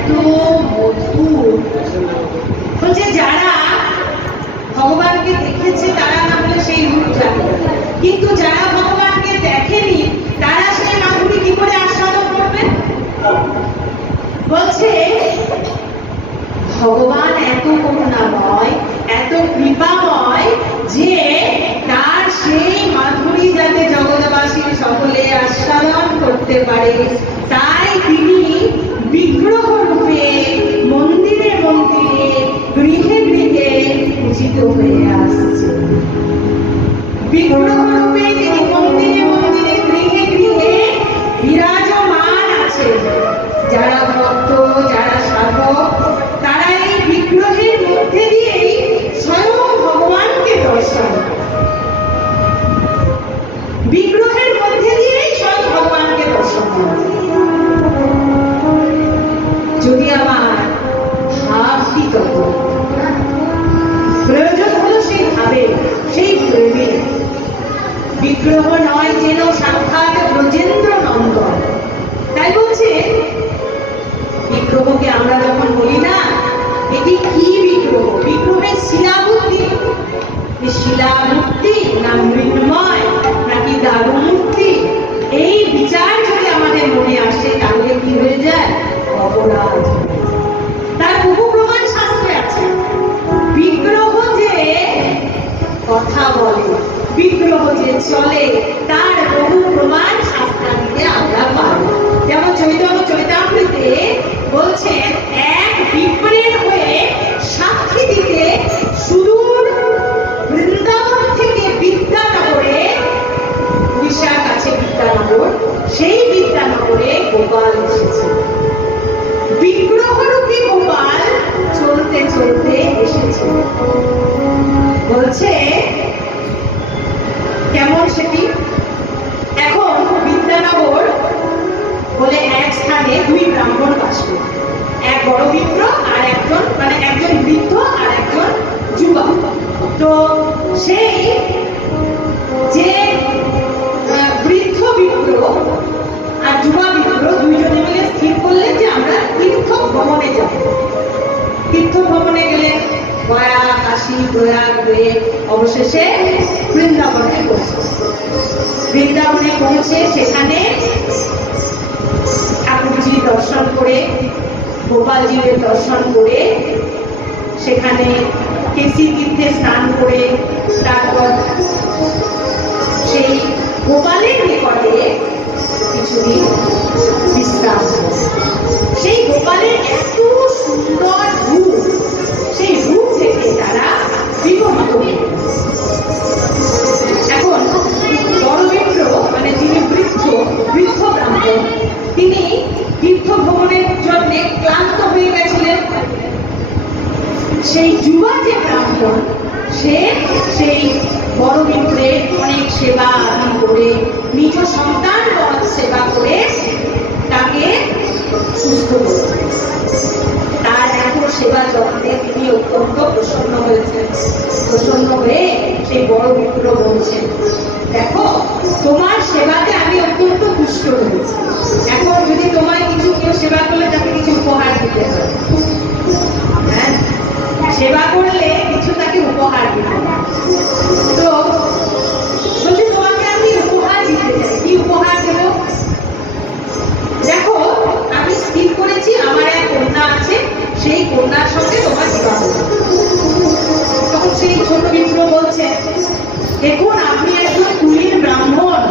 এত মধুর। বলছে যারা ভগবানকে দেখেছে তারা না বলে সেই রূপ জানে, কিন্তু যারা ভগবানকে দেখেনি তারা সেই মাধুরী কি করে আস্বাদন করবে? বলছে ভগবান এত করুণাময়, এত কৃপাময় যে তার সেই মাধুরী যাতে জগৎবাসী সকলে আস্বাদন করতে পারে, তাই তিনি বিগ্রহ রূপে মন্দিরে মন্দিরে গৃহে গৃহে পূজিত হয়ে আসছে। বিগ্রহ রূপে তিনি মন্দিরে মন্দিরে গৃহে গৃহে বিরাজমান আছে। যারা ভক্ত, যারা সাধক, তারা এই বিগ্রহের মধ্যে দিয়েই স্বয়ং ভগবানকে দর্শন, বিগ্রহের মধ্যে দিয়েই স্বয়ং ভগবানকে দর্শন করে। যদি আমার ভাবটি তত প্রয়োজন হলো সেই ভাবে, সেই প্রেমে। বিগ্রহ নয় যেন সাক্ষাৎ ব্রজেন্দ্র নন্দন। তাই বলছে বিগ্রহকে আমরা যখন বলি না এটি কি বিগ্রহ, বিগ্রহের শিলামূর্তি, শিলামূর্তি না মৃন্ময় নাকি দারুমূর্তি, এই বিচার যদি আমাদের মনে আসে তাহলে কি হয়ে যায়? অপরাধ। তার বহু প্রমাণ শাস্ত্রে আছে। বিগ্রহ যে কথা বলে, বিগ্রহ যে চলে, তার বহু প্রমাণ শাস্ত্রাদিতে আমরা পাই। যেমন চৈতন্য চৈতামৃতে বলছেন এক বিপ্রের হয়ে সাক্ষী দিতে সুদূর বৃন্দাবন থেকে বিদ্যানগরে, উড়িষ্যার কাছে বিদ্যানগর, সেই বিদ্যানগরে গোপাল এসেছে। বিগ্রহরূপী গোপাল চলতে চলতে এসেছে। বলছে কেমন সেটি? এখন বিদ্যানগর বলে এক স্থানে দুই ব্রাহ্মণ বাস করে, এক বড় বিপ্র আর একজন, মানে একজন বৃদ্ধ আর একজন যুবক। তো সেই যে বৃদ্ধ বিপ্র আর যুবা বিপ্র দুইজনে মিলে স্থির করলেন যে আমরা তীর্থ ভ্রমণে যাব। তীর্থ ভ্রমণে গেলে গয়া, কাশী, প্রয়াগ হয়ে অবশেষে বৃন্দাবনে পৌঁছে। বৃন্দাবনে পৌঁছে সেখানে ঠাকুরজি দর্শন করে, গোপালজির দর্শন করে, সেখানে কেশী তীর্থে স্নান করে, তারপর সেই গোপালের নিকটে কিছুদিন বিশ্রাম। সেই গোপালের এত সুন্দর রূপ, সেই রূপ থেকে তারা বিমোহিত হয়ে। এখন বড় বিপ্র, মানে যিনি বৃদ্ধ ব্রাহ্মণ, তিনি তীর্থ ভ্রমণের জন্য ক্লান্ত হয়ে গেছিলেন। সেই যুবা যে ব্রাহ্মণ, সে সেই বড় বিপ্রের অনেক সেবা আদি করে, নিজ সন্তান সেবা করে তাকে সুস্থ করে। তার এত সেবা যত্নে তিনি অত্যন্ত প্রসন্ন হয়েছেন। প্রসন্ন হয়ে সেই বড় বিপ্র বলছেন, দেখো তোমার সেবাতে আমি অত্যন্ত তুষ্ট হয়েছি। এখন যদি তোমায় কিছু কেউ সেবা করলে তাকে কিছু উপহার দিতে হবে। হ্যাঁ, সেবা করলে কিছু তাকে উপহার দিতে হবে। তো বলছে তোমাকে আমি উপহার দিতে চাই। কি উপহার দেব? দেখো আমি স্থির করেছি আমার এক কন্যা আছে, সেই কন্যার সঙ্গে তোমার বিবাহ। তখন সেই ছোট বিপ্র বলছে, দেখুন আপনি একজন কুলীন ব্রাহ্মণ,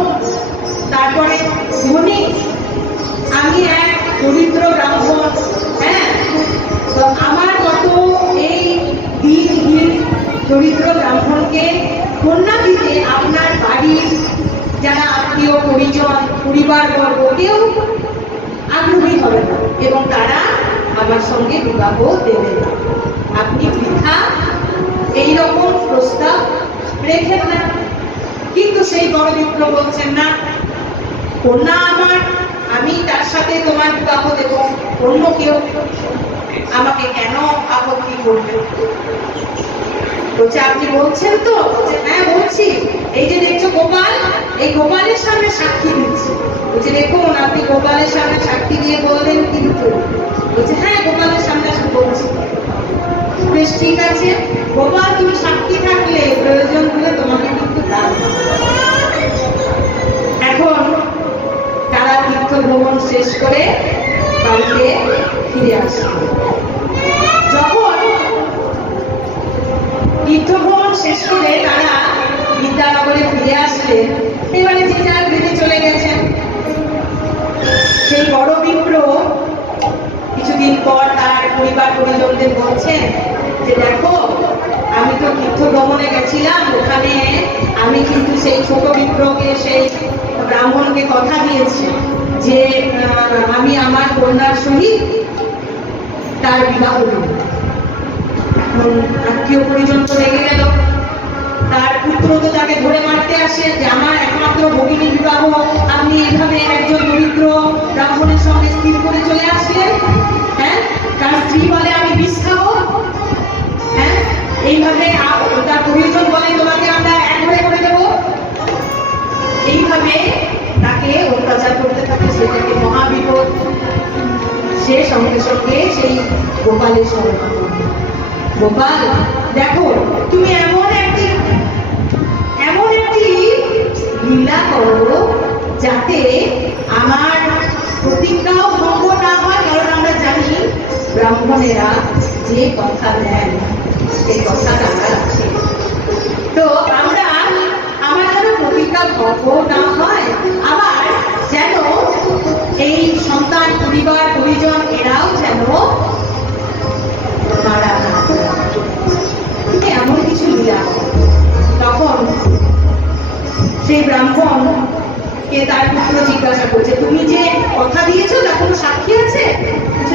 তারপরে ধনী, আমি এক দরিদ্র ব্রাহ্মণ। হ্যাঁ, তো আমার কত এই দিনহীন দরিদ্র ব্রাহ্মণকে কন্যা দিতে আপনার বাড়ির যারা আত্মীয় পরিজন, পরিবার বর্গ কেউ আগ্রহী হবে না এবং তারা আমার সঙ্গে বিবাহ দেবে না। আপনি বৃথা এইরকম প্রস্তাব রেখেন না। কিন্তু সেই বড় বিপ্র বলছেন, না, কন্যা আমার, আমি তার সাথে তোমার বিবাহ দেব, অন্য কেউ আমাকে কেন আপত্তি করবে? বলছে আপনি বলছেন তো? বলছে হ্যাঁ বলছি। এই যে দেখছো গোপাল, এই গোপালের সামনে সাক্ষী দিচ্ছে। বলছে দেখুন আপনি গোপালের সামনে সাক্ষী দিয়ে বললেন কিন্তু। বলছে হ্যাঁ ঠিক আছে গোপাল, তুমি সাক্ষী থাকলে প্রয়োজন হলে তোমাকে কিন্তু দান। এখন তারা তীর্থ ভ্রমণ শেষ করে বাড়িতে ফিরে আসে। যখন তীর্থ ভ্রমণ শেষ করে তারা বিদ্যানগরে ফিরে আসলেন, এবারে যে যার গৃহে চলে গেছেন। সেই বড় বিপ্র কিছুদিন পর তার পরিবার পরিজনদের বলছেন যে দেখো, আমি তো তীর্থ ভ্রমণে গেছিলাম, ওখানে আমি কিন্তু সেই ছোট বিপ্রকে, সেই ব্রাহ্মণকে কথা দিয়েছি যে আমি আমার কন্যার সহিত তার বিবাহ দেব। এখন আত্মীয় পরিজন তো রেগে গেল, তার পুত্র তো তাকে ধরে মারতে আসে যে আমার একমাত্র ভগিনী বিবাহ আপনি এভাবে একজন দরিদ্র ব্রাহ্মণের সঙ্গে স্থির করে চলে আসলেন। হ্যাঁ, তার স্ত্রী বলে আমি বিষ খাবো। হ্যাঁ, এইভাবে তার পরিজন বলে তোমাকে আমরা এক ঘরে করে দেবো। এইভাবে তাকে অত্যাচার করতে থাকে, সেটাকে মহাবিপদ। সে সঙ্গে সঙ্গে সেই গোপালের স্মরণ করবে, গোপাল দেখো তুমি এমন একটি লীলা করো যাতে আমার প্রতিজ্ঞাও ভঙ্গ না হয়, কারণ আমরা জানি ব্রাহ্মণেরা যে কথা দেন সেই কথা তারা রাখে। তো আমার যেন প্রতিজ্ঞা ভঙ্গ না হয়, আবার যেন এই সন্তান পরিবার পরিজন এরাও যেন মারা না তুমি এমন কিছু লীলা। তখন সেই ব্রাহ্মণকে তার পুত্র জিজ্ঞাসা করছে তুমি যে কথা দিয়েছো তার কোনো সাক্ষী আছে?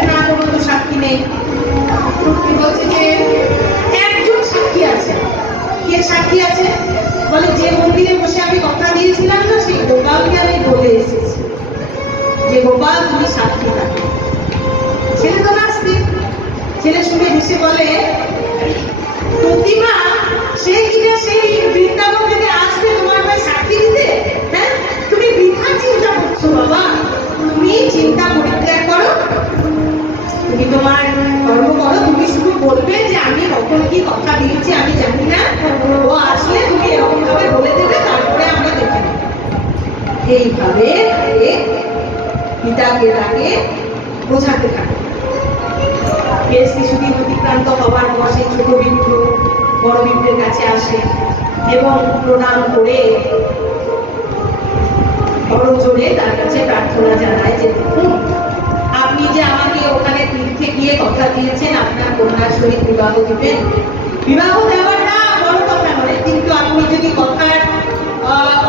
না, কোনো তো সাক্ষী নেই। বলছে যে একজন সাক্ষী আছে। কে সাক্ষী আছে? বলে যে মন্দিরে বসে আমি কথা দিয়েছিলাম না, সেই গোপালকে আমি বলে এসেছি যে গোপাল তুমি সাক্ষী থাকো। ছেলে তো নাস্তিক, ছেলে শুনে হেসে বলে প্রতিমা সে কিনা সেই বৃন্দাবন থেকে আসবে তোমার ভাই সাক্ষী দিতে? হ্যাঁ, তুমি বৃথা চিন্তা করছো বাবা, তুমি চিন্তা পরিত্যাগ করো, তুমি তোমার কর্ম করো। তুমি শুধু বলবে যে আমি কখন কি কথা দিয়েছি আমি জানি না, ও আসলে তুমি এরকম ভাবে বলে দেবে, তারপরে আমরা দেখে নেব। এইভাবে পিতাকে তাকে বোঝাতে থাকে। বেশ কিছুদিন অতিক্রান্ত হবার পর সেই ছোট বিপ্র বড় বিপ্রের কাছে আসে এবং প্রণাম করে বড় জোরে তার কাছে প্রার্থনা জানায় যে দেখুন, আপনি যে আমাকে ওখানে তীর্থে গিয়ে কথা দিয়েছেন আপনার কন্যার সহিত বিবাহ দিবেন, বিবাহ দেওয়াটা বড় কথা নয়, কিন্তু আপনি যদি কথার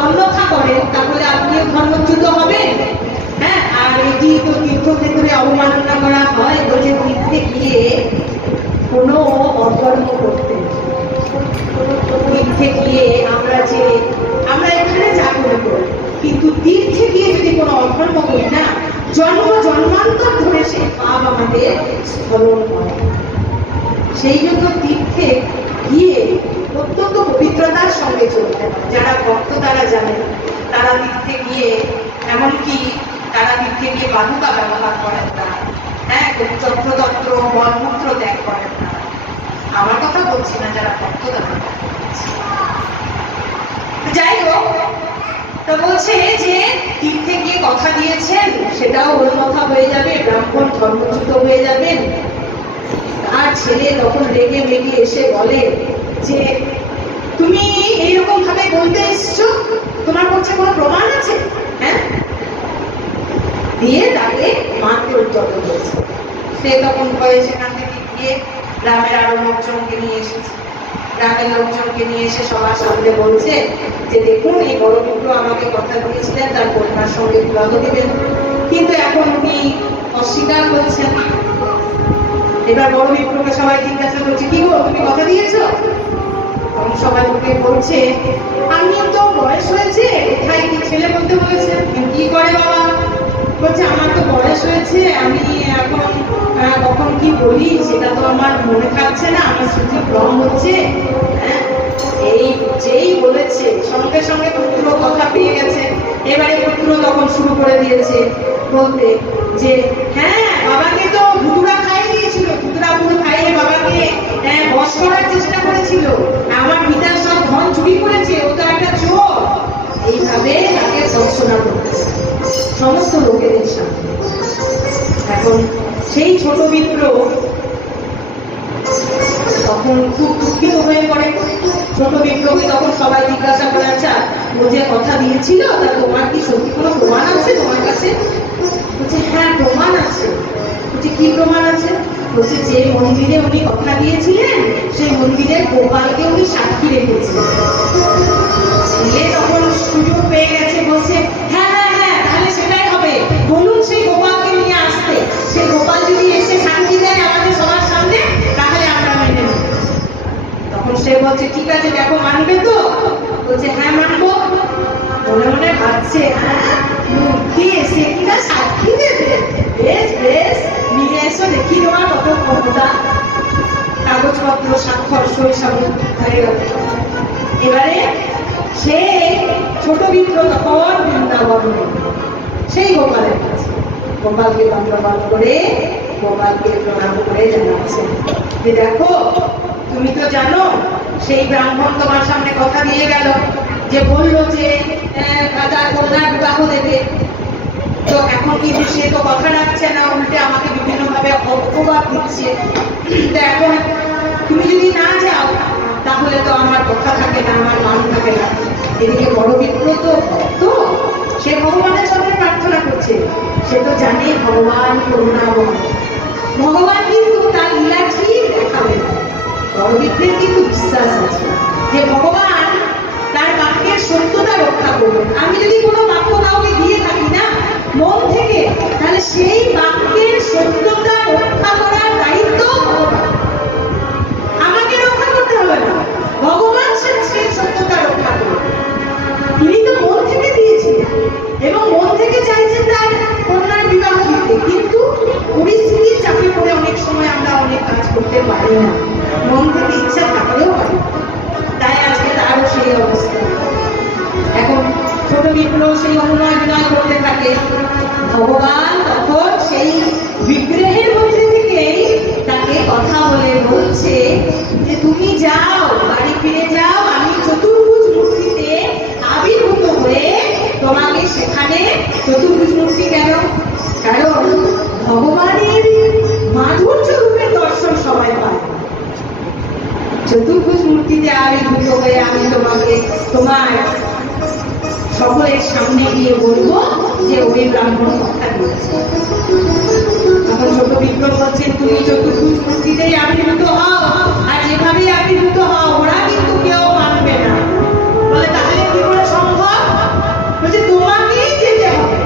অন্যথা করেন তাহলে আপনিও ধর্মচ্যুত হবেন। হ্যাঁ, আর এটি তো তীর্থক্ষেত্রে অবমাননা করা হয়, বলছে তীর্থে গিয়ে কোনো অধর্ম করতে, তীর্থে গিয়ে আমরা এখানে যা করে করি, কিন্তু তীর্থে গিয়ে যদি কোনো অধর্ম করি না, জন্ম জন্মান্তর ধরে সে পাপ আমাদের স্মরণ করে। সেই জন্য তীর্থে গিয়ে অত্যন্ত পবিত্রতার সঙ্গে চলতে হয়। যারা ভক্ত তারা জানেন, তারা তীর্থে গিয়ে এমনকি তারা তীর্থে গিয়ে বালুকা ব্যবহার করেন না। হ্যাঁ, চক্রতন্ত্র মলমূত্র ত্যাগ করেন না। আমার কথা বলছি না, যারা ভক্ত তারা যাই হোক। তো বলছে যে তীর্থে গিয়ে কথা দিয়েছেন সেটাও ওর কথা হয়ে যাবে, ব্রাহ্মণ ধর্মচ্যুত হয়ে যাবেন। আর ছেলে তখন রেগে মেগে এসে বলে যে তুমি এইরকম ভাবে বলতে এসছো, তোমার কাছে কোনো প্রমাণ আছে? হ্যাঁ, দিয়ে তাকে মারতে উদ্যত হয়েছে। সে তখন ভয়ে সেখান থেকে গিয়ে গ্রামের আরো লোকজনকে নিয়ে এসেছে। গ্রামের লোকজনকে নিয়ে এসে সবার সামনে বলছে যে দেখুন, এই বড় বিপ্র আমাকে কথা দিয়েছিলেন তার কন্যার সঙ্গে বিবাহ দিবেন, কিন্তু এখন উনি অস্বীকার করছেন। এবার বড় বিপ্রকে সবাই জিজ্ঞাসা করছে কি গো, তুমি কথা দিয়েছো? সবাই ওকে বলছে আমি তো বয়স হয়েছে, কোথায় কি ছেলে বলতে বলেছে, কি করে বাবা? বলছে আমার তো বয়স হয়েছে, আমি এখন কখন কি বলি সেটা তো আমার মনে থাকছে না, আমার স্মৃতি ভ্রম হচ্ছে। এই যেই বলেছে সঙ্গে সঙ্গে পুত্র কথা পেয়ে গেছে। এবারে পুত্র তখন শুরু করে দিয়েছে বলতে যে হ্যাঁ, বাবাকে তো ধুতুরা খাইয়ে দিয়েছিল, ধুতুরা পুরো খাইয়ে বাবাকে বশ সমস্ত লোকেদের সামনে। এখন সেই ছোট বিপ্র তখন খুব দুঃখিত হয়ে পড়ে। ছোট বিপ্রকে তখন সবাই জিজ্ঞাসা করে, আচ্ছা ও যে কথা দিয়েছিল তা তোমার কি সত্যি কোনো প্রমাণ আছে তোমার কাছে? বলছে হ্যাঁ প্রমাণ আছে। বলছে কি প্রমাণ আছে? বলছে যে মন্দিরে উনি কথা দিয়েছিলেন সেই মন্দিরের গোপালকে উনি সাক্ষী রেখেছিলেন। ছেলে তখন সুযোগ পেয়ে গেছে, বলছে হ্যাঁ হ্যাঁ হ্যাঁ তাহলে সেটাই হবে, বলুন সেই গোপালকে নিয়ে আসতে। সেই গোপাল যদি এসে সাক্ষী দেয় আমাদের সবার সামনে তাহলে আমরা মেনে নেব। তখন সে বলছে ঠিক আছে দেখো মানবে তো? বলছে হ্যাঁ মানবো। মনে মনে ভাবছে কি এসে কিনা সাক্ষী দেবে, বেশ বেশ নিয়ে এসো দেখি তোমার কত ক্ষমতা। কাগজপত্র স্বাক্ষর সই সাবুত হয়ে গেল। এবারে সে ছোট বিপ্র তখন বৃন্দাবনে সেই গোপালের কাছে গোপালকে দণ্ডবান করে গোপালকে প্রণাম করে জানাচ্ছে যে দেখো তুমি তো জানো সেই ব্রাহ্মণ তোমার সামনে কথা দিয়ে গেল, যে বললো যে তার কন্যার বিবাহ দেবে। তো এখন কিন্তু সে তো কথা রাখছে না, উল্টে আমাকে বিভিন্ন ভাবে অপবাদ দিচ্ছে। তো এখন তুমি যদি না যাও তাহলে তো আমার কথা থাকে না, আমার মান থাকে না। এদিকে বড় বিপ্র তো সে ভগবানের চরণে প্রার্থনা করছে, সে তো জানে ভগবান করুণাময়, ভগবান কিন্তু তার লীলা ঠিক দেখাবে না। বড় বিপ্রের কিন্তু বিশ্বাস আছে যে ভগবান তার বাক্যের সত্যতা রক্ষা করবেন। আমি যদি কোনো বাক্য কাউকে দিয়ে থাকি না মন থেকে, তাহলে সেই বাক্যের সত্যতা রক্ষা করার দায়িত্ব আমাকে রক্ষা করতে হবে না, ভগবান সেই সত্যতা রক্ষা করবেন। তিনি তো মন থেকে দিয়েছেন এবং মন থেকে চাইছেন তার কন্যার বিবাহ দিতে, কিন্তু পরিস্থিতির চাপে পড়ে অনেক সময় আমরা অনেক কাজ করতে পারি না, মন থেকে ইচ্ছা থাকলেও পারি। তাই আজকে তারও সেই অবস্থা। এখন ছোট বিপ্র সেই অনুনয় বিনয় করতে থাকে। ভগবান তখন সেই বিগ্রহের মধ্যে থেকেই তাকে কথা বলে বলছে যে তুমি যাও, বাড়ি ফিরে যাও, আমি চতুর্ভুজ মূর্তিতে আবির্ভূত হয়ে তোমাকে সেখানে, চতুর্ভুজ মূর্তি কেন? কারণ ভগবানের মাধুর্য রূপের দর্শন সবাই পায়। চতুর্ভুজ মূর্তিতে আবির্ভূত হয়ে আমি তোমাকে তোমার সকলের সামনে গিয়ে বলবো যে ওই ব্রাহ্মণ কথা দিয়েছে। তখন ছোট বিপ্র বলছেন তুমি চতুর্ভুজ মূর্তিতেই আবির্ভূত হও, আর যেভাবে আবির্ভূত হও ওরা কিন্তু কেউ মানবে না। বলে তাহলে কি করে সম্ভব? বলছে তোমাকেই যেতে হবে।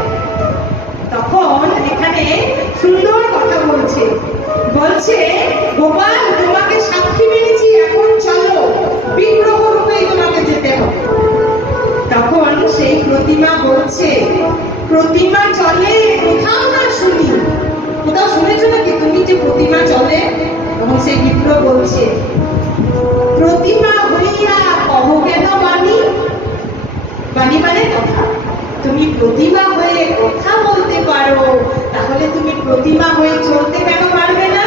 তখন এখানে সুন্দর কথা বলছে, বলছে গোপাল তোমাকে সাক্ষী মেনেছি, এখন চলো, বিগ্রহ রূপেই তোমাকে যেতে হবে। তখন সেই প্রতিমা বলছে, প্রতিমা চলে কোথাও না শুনি, কোথাও শুনেছো নাকি তুমি যে প্রতিমা চলে? তখন সেই বিপ্র বলছে প্রতিমা হইয়া কহ কেন বাণী? বাণী মানে কথা। তুমি প্রতিমা হয়ে কথা বলতে পারো, তাহলে তুমি প্রতিমা হয়ে চলতে কেন পারবে না?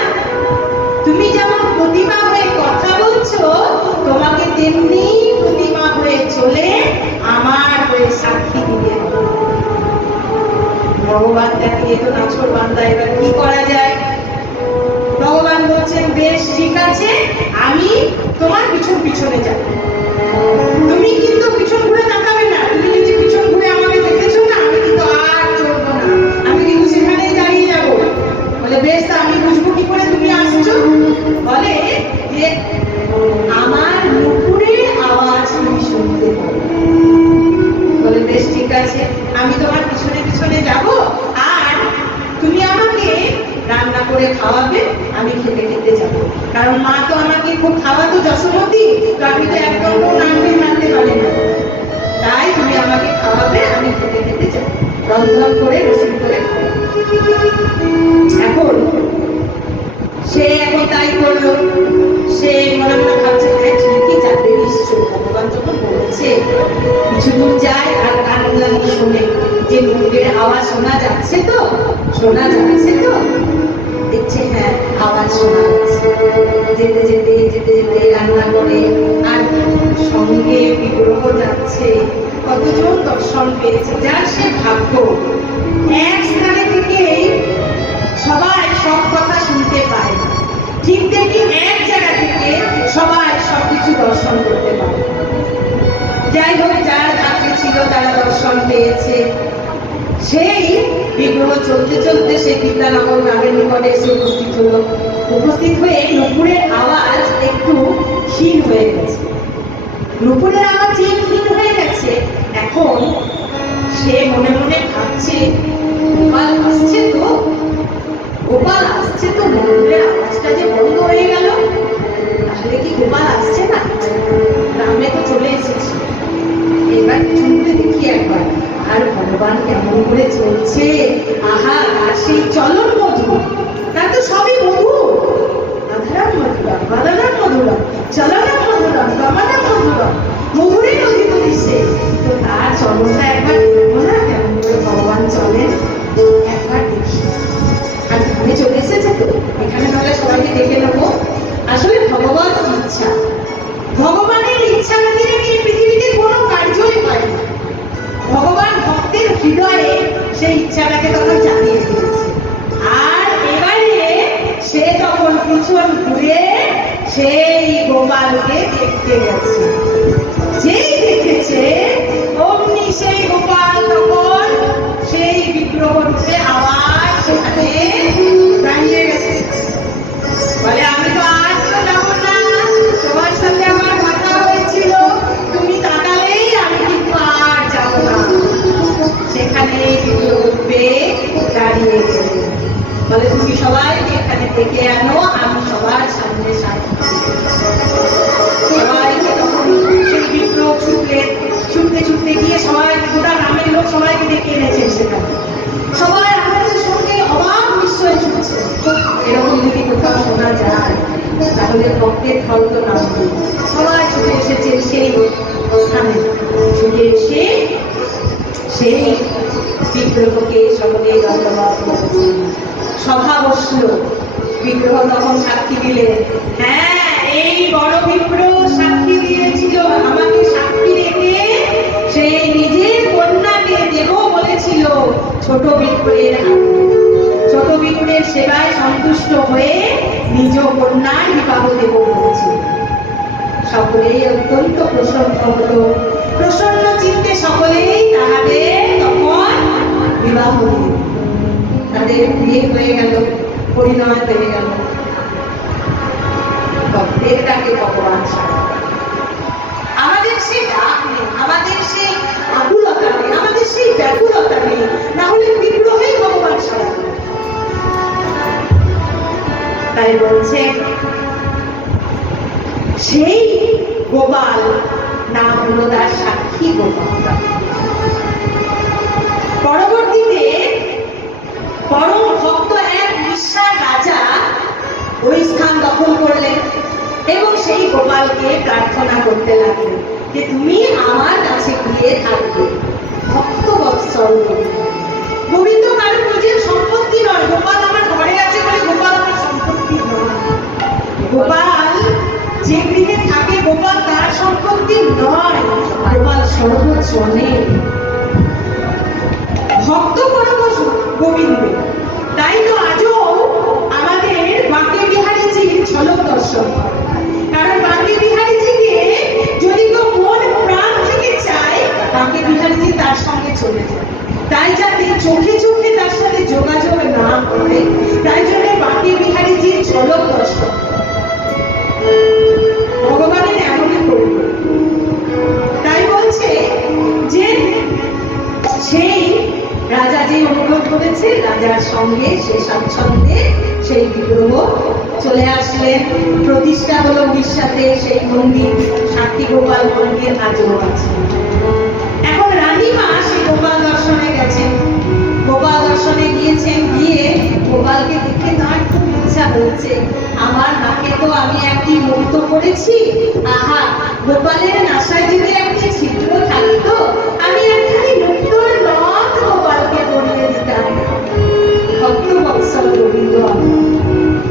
তুমি যেমন প্রতিমা হয়ে কথা বলছো, তোমাকে তেমনি প্রতিমা হয়ে চলে আমার হয়ে সাক্ষী দিতে হবে। ভগবান দেখে এ তো নাছর বান্দা, এবার কি করা যায়? ভগবান বলছেন বেশ ঠিক আছে, আমি তোমার পিছন পিছনে যাব। তুমি কিন্তু পিছন ঘুরে তাকাবে না, তুমি যদি পিছন ঘুরে আমাকে দেখেছো না, আমি কিন্তু আর চলবো না, আমি কিন্তু সেখানেই দাঁড়িয়ে যাব। বলে বেশ, তা আমি বুঝবো কি করে তুমি আসছো? বলে যে আমার নুপুরের আওয়াজ তুমি শুনতে পাবে। বলে বেশ ঠিক আছে, আমি তোমার পিছনে পিছনে যাব, আর তুমি আমাকে রান্না করে খাওয়াবে, আমি খেতে খেতে যাবো। কারণ মা তো আমাকে খুব খাওয়াতো যশোমতী, তো আমি তো একদম রাঁধতে পারি না, তাই তুমি আমাকে খাওয়াবে, আমি খেতে খেতে যাবো, রন্ধন করে রসুন করে খাবো। এখন সে এখন তাই করলো। সে মনে মনে ভাবছে হ্যাঁ ঠিকই যাবে নিশ্চয়, ভগবান যখন বলেছে কিছু দূর যায় আর কান লাগিয়ে শোনে যে নুপুরের আওয়াজ শোনা যাচ্ছে তো, শোনা যাচ্ছে তো, দেখছে হ্যাঁ আওয়াজ শোনা যাচ্ছে। যেতে যেতে যেতে যেতে রান্না করে, আর সঙ্গে বিগ্রহ যাচ্ছে, কতজন দর্শন পেয়েছে, যার সে ভাগ্য। এক স্থানে থেকেই সবাই সব কথা শুনতে পায়, ঠিক দেখি এক জায়গা থেকে সবাই সবকিছু দর্শন করতে পারে। যাই হোক, যারা ভাগ্যে ছিল তারা দর্শন পেয়েছে। সেই বিগ্রহ চলতে চলতে সেই বিদ্যানগর গ্রামের নিকটে এসে উপস্থিত হলো। উপস্থিত হয়ে নুপুরের আওয়াজ একটু ক্ষীণ হয়ে গেছে। নুপুরের আওয়াজ যে ক্ষীণ হয়ে গেছে, এখন সে মনে মনে ভাবছে, গোপাল আসছে তো, গোপাল আসছে তো, নুপুরের আওয়াজটা যে বন্ধ হয়ে গেল। আসলে কি গোপাল আসছে না? গ্রামে তো চলে এসেছে, এবার শুনতে দেখি একবার। আর ভগবান কেমন করে চলছে, আহা, আর সেই চলন মধু, তার তো সবই মধু। আধারাম মধুরাম, বাদানাম মধুরাম, চলনাম মধুরাম, গমনাম মধুরাম, মধুরই নদী সে। তো তার চলনটা একবার দেখবো না, কেমন করে ভগবান চলেন, একবার দেখি। আর গ্রামে চলে এসেছে তো, এখানে তাহলে সবাইকে দেখে নেবো। আসলে ভগবান ইচ্ছা, ভগবানের ইচ্ছা না দিলে এই পৃথিবীতে কোনো কার্যই হয় না। ভগবান ভক্তের হৃদয়ে সেই ইচ্ছাটাকে তখন জানিয়ে দিয়েছে। আর এবারে সে তখন পিছন ঘুরে সেই গোপালকে দেখতে গেছে। যেই দেখেছে অমনি সেই গোপাল তখন সেই বিগ্রহ রূপে আবার সেখানে দাঁড়িয়ে গেছে। বলে, আমি তো আজও যাবো না, তোমার সাথে আমার কথা হয়েছিল, তুমি তাকালেই আমি কিন্তু আর যাবো না। সেখানে বিগ্রহে দাঁড়িয়ে গেল। বলে, তুমি সবাইকে এখানে ডেকে আনো, আমি সবার সামনে সাক্ষী। সবাইকে তখন সেই বিগ্রহ ছুটতে ছুটতে গিয়ে সবাই, গোটা গ্রামের লোক সবাইকে ডেকে এনেছেন সেখানে। সবাই আমাদের সঙ্গে অবাক বিস্ময়ে ছুটছে। এরকম যদি কোথাও শোনা যায় তাহলে ভক্তের ফল তো না। সবাই ছুটে এসেছে সেই স্থানে, ছুটে এসে সেই বিগ্রহকে সকলে ধন্যবাদ করেছে। সভা বসল, বিগ্রহ তখন সাক্ষী দিলেন, হ্যাঁ, এই বড় বিগ্রহ সাক্ষী দিয়েছিল, আমাকে সাক্ষী রেখে সেই নিজের কন্যাকে দেব বলেছিল ছোট বিগ্রহের হাতে। ছোট বিগ্রহের সেবায় সন্তুষ্ট হয়ে নিজ কন্যার বিবাহ দেব বলেছিল। সকলেই অত্যন্ত প্রসন্ন হল। প্রসন্ন চিত্তে সকলেই তাহাদের তখন বিবাহ দিল। তাদের বিয়ে হয়ে গেল, পরিণয় হয়ে গেল। ভক্তের ডাকে ভগবান সাড়া। আমাদের সেই ডাক নেই, আমাদের সেই আকুলতা নেই, আমাদের সেই ব্যাকুলতা নেই, না হলে বিগ্রহেই ভগবান সাড়া। তাই বলছে সেই গোপাল নাম হলো তার সাক্ষী গোপাল। পরবর্তীতে পরম ভক্ত এক বিশ্বাস রাজা ওই স্থান দখল করলেন এবং সেই গোপালকে প্রার্থনা করতে লাগলেন যে তুমি আমার কাছে গিয়ে থাকবে। ভক্ত বৎসল গোবিন্দ কারো নিজের সম্পত্তি নয়। গোপাল আমার ঘরে আছে বলে গোপাল আমার সম্পত্তি নয়। গোপাল যে গৃহে থাকে, গোপাল তার সম্পত্তি নয়, গোপাল সর্বজনের ভক্ত পরমশ গোবিন্দ। তাই তো আজও আমাদের বাঁকে বিহারীজির ঝলক দর্শন, কারণ বাঁকে বিহারীজিকে যদি কেউ মন প্রাণ থেকে চায়, বাঁকে বিহারীজি তার সঙ্গে চলে যায়। তাই যাতে চোখে চোখে তার সাথে যোগাযোগ না করে, তাই জন্য বাঁকে বিহারীজির ঝলক দর্শন ভগবানের এমনই করবে। তাই বলছে যে সেই রাজা যে অনুরোধ করেছে, রাজার সঙ্গে সে স্বাচ্ছন্দ্যে সেই বিগ্রহ চলে আসলেন। প্রতিষ্ঠা হলো উড়িষ্যাতে সেই মন্দির, সাক্ষী গোপাল মন্দির আজও আছে। এখন রানীমা সেই গোপাল দর্শনে গেছেন, গোপাল দর্শনে গিয়েছেন, গিয়ে গোপালকে দেখে তার খুব ইচ্ছা হচ্ছে, আমার নাকে তো আমি একটি মুক্ত করেছি, আহা, গোপালের নাসায় যদি একটি ছিদ্র থাকতো, আমি একখানি মুক্তর নথ গোপালকে পরিয়ে দিতাম। ভক্ত বৎসল গোবিন্দ,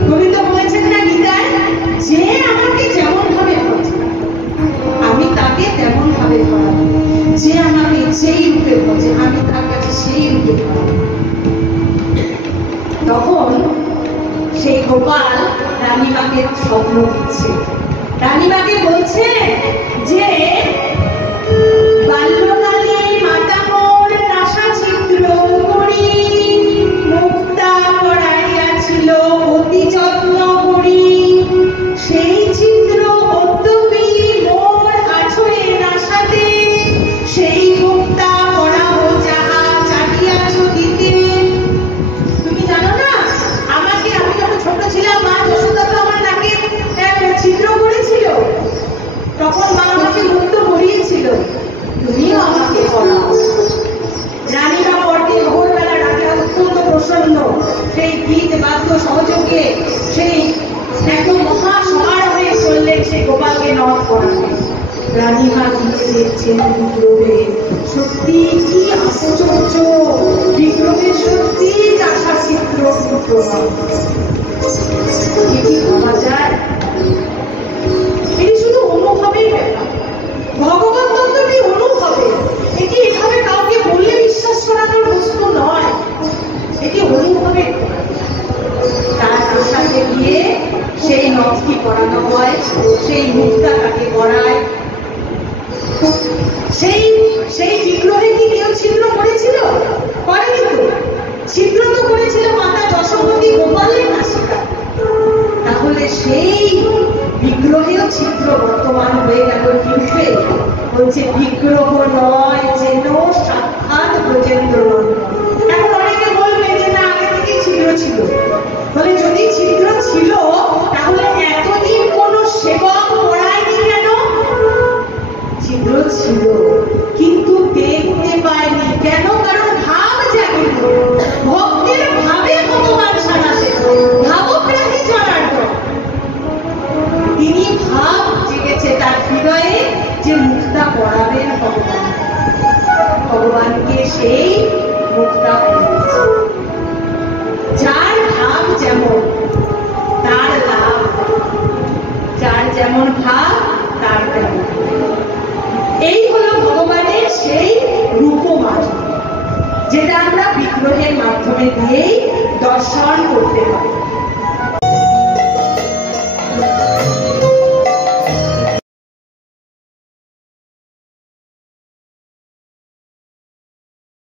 গোবিন্দ বলেছেন না গীতায়, যে আমাকে যেমন ভাবে ভজে আমি তাকে তেমন ভাবে ভরাবো, যে আমাকে যেই রূপে ভজে আমি তার কাছে সেই রূপে ভরাবো। সেই গোপাল রানীমাকে স্বপ্ন দিচ্ছে। রানীমাকে বলছে যে বাল্যকালে মাতা মোর আশা চিত্র করি মুক্তা করাইয়াছিল অতি যত্ন করি, সেই চিত্র অদ্যপি মোর আছয়ের আশাতে সেই মুক্তা করাবো যাহা চাহিয়াছ দিতে। তুমি জানো না, আমি যখন ছোট ছিলাম মা যশোদা তো আমার নাকে ছিদ্র করেছিল, তখন মা আমাকে মুক্ত করিয়েছিল, তুমিও আমাকে করাও। রানীমা পরদিন ভোরবেলা ডাকে অত্যন্ত প্রসন্ন, সেই গীত বাদ্য সহযোগে সেই একদম মহা সমারোহে চললেন সেই গোপালকে নদ করাবে। রানীমা গিয়ে দেখছেন বিগ্রহে, সত্যি কি আশ্চর্য, বিগ্রহে সত্যি আশা চিত্র বিদ্যমান। এটি ভাবা যায়? এটি শুধু অনুভবের ব্যাপার। ভগবত তত্ত্বটি অনুভবে, এটি এভাবে কাউকে বললে বিশ্বাস করানোর বস্তু নয়, এটি অনুভবের ব্যাপার। তার আশাকে গিয়ে সেই নথটি করানো হয়, সেই মুক্তা তাকে করায়। সেই বিগ্রহে কি কেউ ছিদ্র করেছিল? করেনি তো। ছিদ্র তো করেছিল মাতা যশোমতী গোপালের নাসিকা। তাহলে সেই বিগ্রহেও ছিদ্র বর্তমান হয়ে গেল রূপে। বলছে বিগ্রহ নয় যেন সাক্ষাৎ ব্রজেন্দ্র নন্দন।